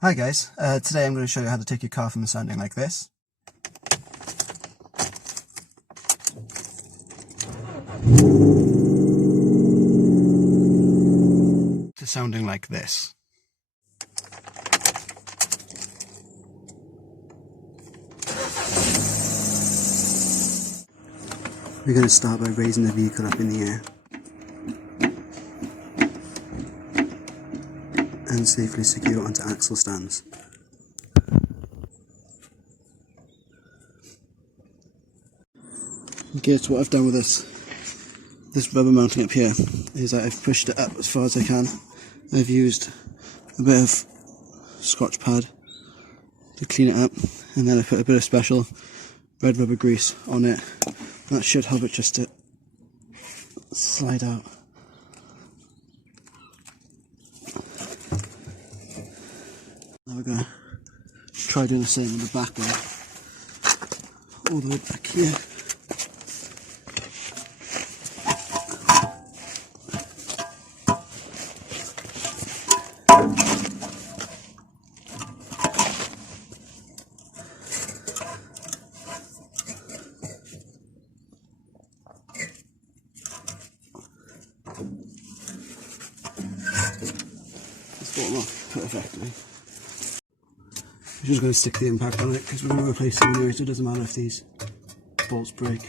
Hi guys, today I'm going to show you how to take your car from sounding like this to sounding like this. We're going to start by raising the vehicle up in the air and safely secure it onto axle stands. Okay, so what I've done with this rubber mounting up here is that I've pushed it up as far as I can. I've used a bit of Scotch pad to clean it up, and then I put a bit of special red rubber grease on it. That should help it just to slide out. Now we're going to try doing the same on the back one, all the way back here. Bottom off perfectly. I'm just going to stick the impact on it because we're going to replace them anyway, so it doesn't matter if these bolts break.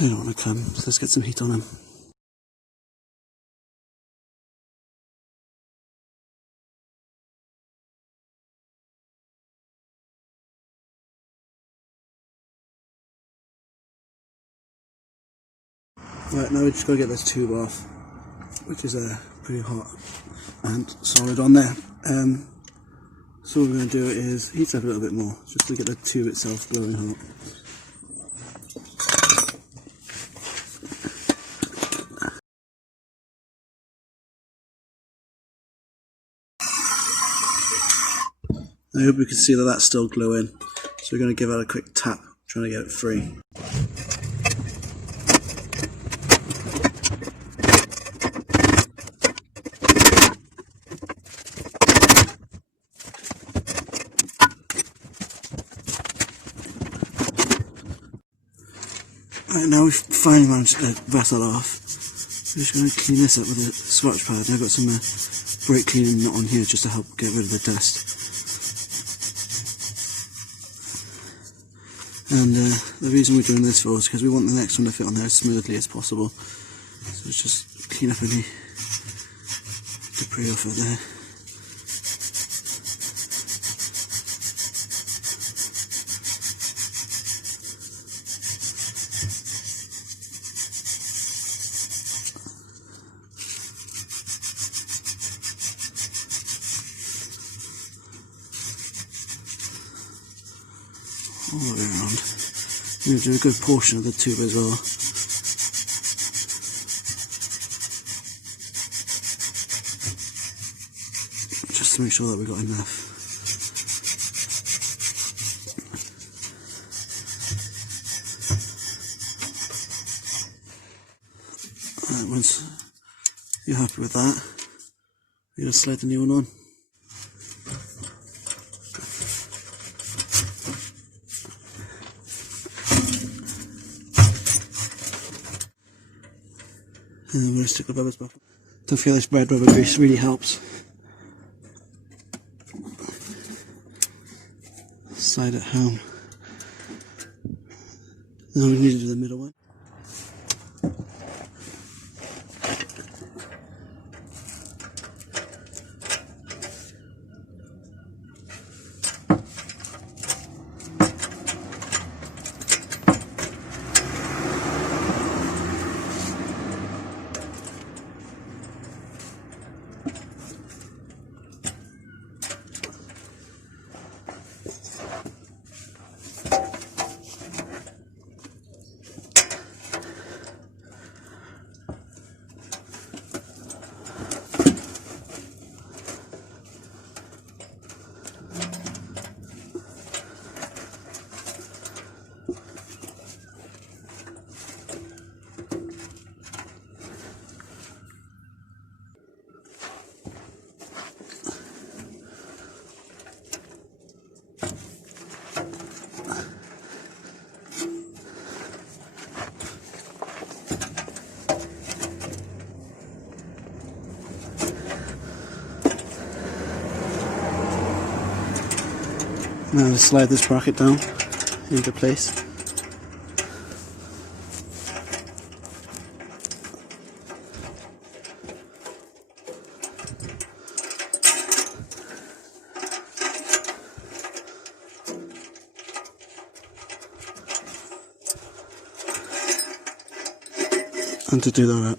They don't want to come, so let's get some heat on them. Right, now we've just got to get this tube off, which is pretty hot and solid on there. So what we're going to do is heat up a little bit more, just to get the tube itself glowing hot. I hope you can see that that's still glowing, so we're going to give it a quick tap, trying to get it free. Right, now we've finally managed to rattle off. We're just going to clean this up with a Scotch pad. I've got some brake cleaning on here just to help get rid of the dust. And the reason we're doing this for is because we want the next one to fit on there as smoothly as possible. So let's just clean up any debris off of there. All the way around. We're going to do a good portion of the tube as well. Just to make sure that we've got enough. Right, once you're happy with that, you're going to slide the new one on. And then we're going to stick the rubbers back. Don't feel this red rubber grease really helps. Slide it home. Now we need to do the middle one. Now slide this bracket down into place. And to do that,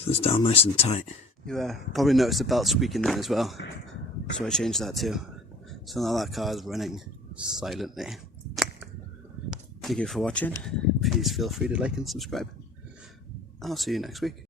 so it's down nice and tight. You probably noticed the belt squeaking then as well, so I changed that too. So now that car is running silently. Thank you for watching. Please feel free to like and subscribe. I'll see you next week.